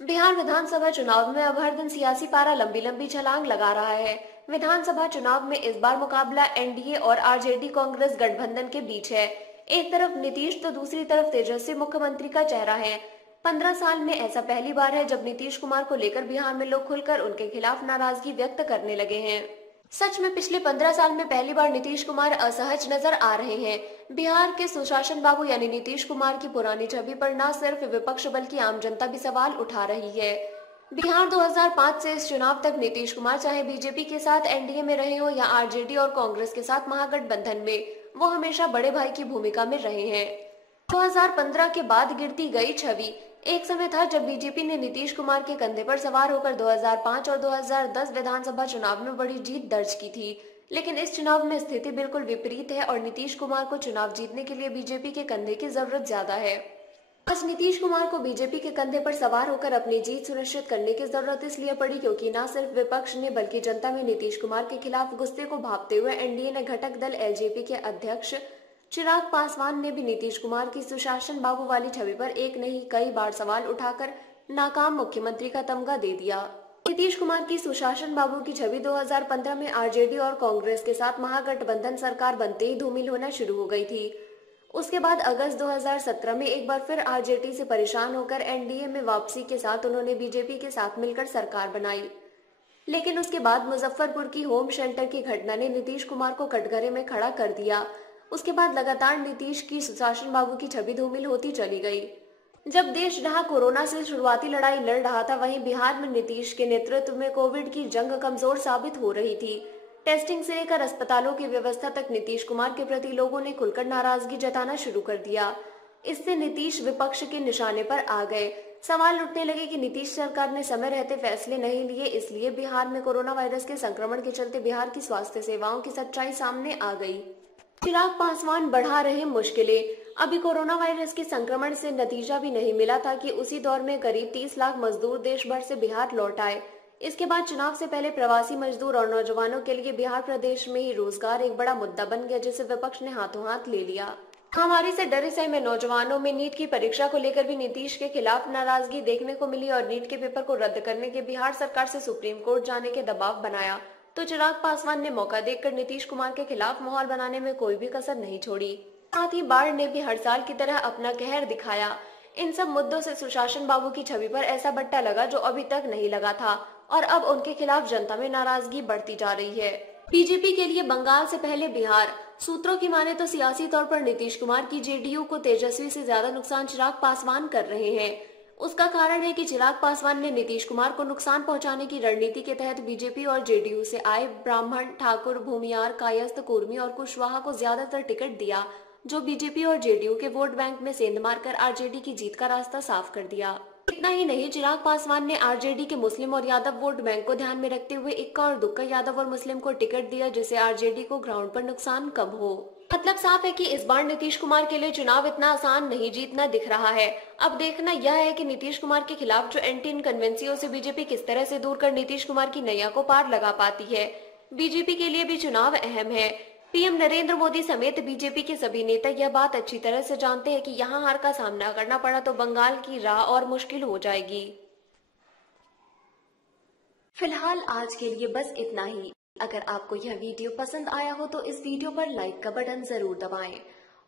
बिहार विधानसभा चुनाव में अब हर दिन सियासी पारा लंबी लंबी छलांग लगा रहा है। विधानसभा चुनाव में इस बार मुकाबला एनडीए और आरजेडी कांग्रेस गठबंधन के बीच है। एक तरफ नीतीश तो दूसरी तरफ तेजस्वी मुख्यमंत्री का चेहरा है। 15 साल में ऐसा पहली बार है जब नीतीश कुमार को लेकर बिहार में लोग खुलकर उनके खिलाफ नाराजगी व्यक्त करने लगे हैं। सच में पिछले 15 साल में पहली बार नीतीश कुमार असहज नजर आ रहे हैं। बिहार के सुशासन बाबू यानी नीतीश कुमार की पुरानी छवि पर न सिर्फ विपक्ष बल्कि आम जनता भी सवाल उठा रही है। बिहार 2005 से इस चुनाव तक नीतीश कुमार चाहे बीजेपी के साथ एनडीए में रहे हो या आरजेडी और कांग्रेस के साथ महागठबंधन में, वो हमेशा बड़े भाई की भूमिका में रहे हैं। 2015 के बाद गिरती गई छवि। एक समय था जब बीजेपी ने नीतीश कुमार के कंधे पर सवार होकर 2005 और 2010 विधानसभा चुनाव में बड़ी जीत दर्ज की थी, लेकिन इस चुनाव में स्थिति बिल्कुल विपरीत है और नीतीश कुमार को चुनाव जीतने के लिए बीजेपी के कंधे की जरूरत ज्यादा है। आज नीतीश कुमार को बीजेपी के कंधे पर सवार होकर अपनी जीत सुनिश्चित करने की जरूरत इसलिए पड़ी क्योंकि न सिर्फ विपक्ष ने बल्कि जनता में नीतीश कुमार के खिलाफ गुस्से को भांपते हुए एनडीए ने घटक दल एलजेपी के अध्यक्ष चिराग पासवान ने भी नीतीश कुमार की सुशासन बाबू वाली छवि पर एक नहीं कई बार सवाल उठाकर नाकाम मुख्यमंत्री का तमगा दे दिया। नीतीश कुमार की सुशासन बाबू की छवि 2015 में आरजेडी और कांग्रेस के साथ महागठबंधन सरकार बनते ही धूमिल होना शुरू हो गई थी। उसके बाद अगस्त 2017 में एक बार फिर आरजेडी से परेशान होकर एनडीए में वापसी के साथ उन्होंने बीजेपी के साथ मिलकर सरकार बनाई, लेकिन उसके बाद मुजफ्फरपुर की होम शेल्टर की घटना ने नीतीश कुमार को कटघरे में खड़ा कर दिया। उसके बाद लगातार नीतीश की सुशासन बाबू की छवि धूमिल होती चली गई। जब देश जहां कोरोना से शुरुआती लड़ाई लड़ रहा था, वहीं बिहार में नीतीश के नेतृत्व में कोविड की जंग कमजोर साबित हो रही थी। टेस्टिंग से लेकर अस्पतालों की व्यवस्था तक नीतीश कुमार के प्रति लोगों ने खुलकर नाराजगी जताना शुरू कर दिया। इससे नीतीश विपक्ष के निशाने पर आ गए। सवाल उठने लगे कि नीतीश सरकार ने समय रहते फैसले नहीं लिए, इसलिए बिहार में कोरोना वायरस के संक्रमण के चलते बिहार की स्वास्थ्य सेवाओं की सच्चाई सामने आ गई। चिराग पासवान बढ़ा रहे मुश्किलें। अभी कोरोना वायरस के संक्रमण से नतीजा भी नहीं मिला था कि उसी दौर में करीब 30 लाख मजदूर देश भर से बिहार लौट आए। इसके बाद चुनाव से पहले प्रवासी मजदूर और नौजवानों के लिए बिहार प्रदेश में ही रोजगार एक बड़ा मुद्दा बन गया, जिसे विपक्ष ने हाथों हाथ ले लिया। महामारी से डरे सहमे नौजवानों में नीट की परीक्षा को लेकर भी नीतीश के खिलाफ नाराजगी देखने को मिली और नीट के पेपर को रद्द करने के बिहार सरकार से सुप्रीम कोर्ट जाने के दबाव बनाया, तो चिराग पासवान ने मौका देखकर नीतीश कुमार के खिलाफ माहौल बनाने में कोई भी कसर नहीं छोड़ी। साथ ही बाढ़ ने भी हर साल की तरह अपना कहर दिखाया। इन सब मुद्दों से सुशासन बाबू की छवि पर ऐसा बट्टा लगा जो अभी तक नहीं लगा था और अब उनके खिलाफ जनता में नाराजगी बढ़ती जा रही है। बीजेपी के लिए बंगाल से पहले बिहार। सूत्रों की माने तो सियासी तौर पर नीतीश कुमार की जेडीयू को तेजस्वी से ज्यादा नुकसान चिराग पासवान कर रहे हैं। उसका कारण है कि चिराग पासवान ने नीतीश कुमार को नुकसान पहुंचाने की रणनीति के तहत बीजेपी और जेडीयू से आए ब्राह्मण, ठाकुर, भूमियार, कायस्थ, कुर्मी और कुशवाहा को ज्यादातर टिकट दिया, जो बीजेपी और जेडीयू के वोट बैंक में सेंध मारकर आरजेडी की जीत का रास्ता साफ कर दिया। इतना ही नहीं, चिराग पासवान ने आरजेडी के मुस्लिम और यादव वोट बैंक को ध्यान में रखते हुए इक्का और दुक्का यादव और मुस्लिम को टिकट दिया, जिससे आरजेडी को ग्राउंड पर नुकसान कम हो। मतलब साफ है कि इस बार नीतीश कुमार के लिए चुनाव इतना आसान नहीं जीतना दिख रहा है। अब देखना यह है कि नीतीश कुमार के खिलाफ जो एंटी इनकन्वेंसियों से बीजेपी किस तरह से दूर कर नीतीश कुमार की नैया को पार लगा पाती है। बीजेपी के लिए भी चुनाव अहम है। पीएम नरेंद्र मोदी समेत बीजेपी के सभी नेता यह बात अच्छी तरह से जानते हैं कि यहाँ हार का सामना करना पड़ा तो बंगाल की राह और मुश्किल हो जाएगी। फिलहाल आज के लिए बस इतना ही। अगर आपको यह वीडियो पसंद आया हो तो इस वीडियो पर लाइक का बटन जरूर दबाएं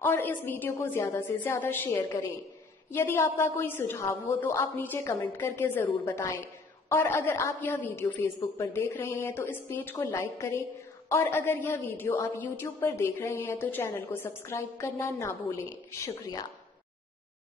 और इस वीडियो को ज्यादा से ज्यादा शेयर करें। यदि आपका कोई सुझाव हो तो आप नीचे कमेंट करके जरूर बताएं। और अगर आप यह वीडियो फेसबुक पर देख रहे हैं तो इस पेज को लाइक करें और अगर यह वीडियो आप यूट्यूब पर देख रहे हैं तो चैनल को सब्सक्राइब करना ना भूलें। शुक्रिया।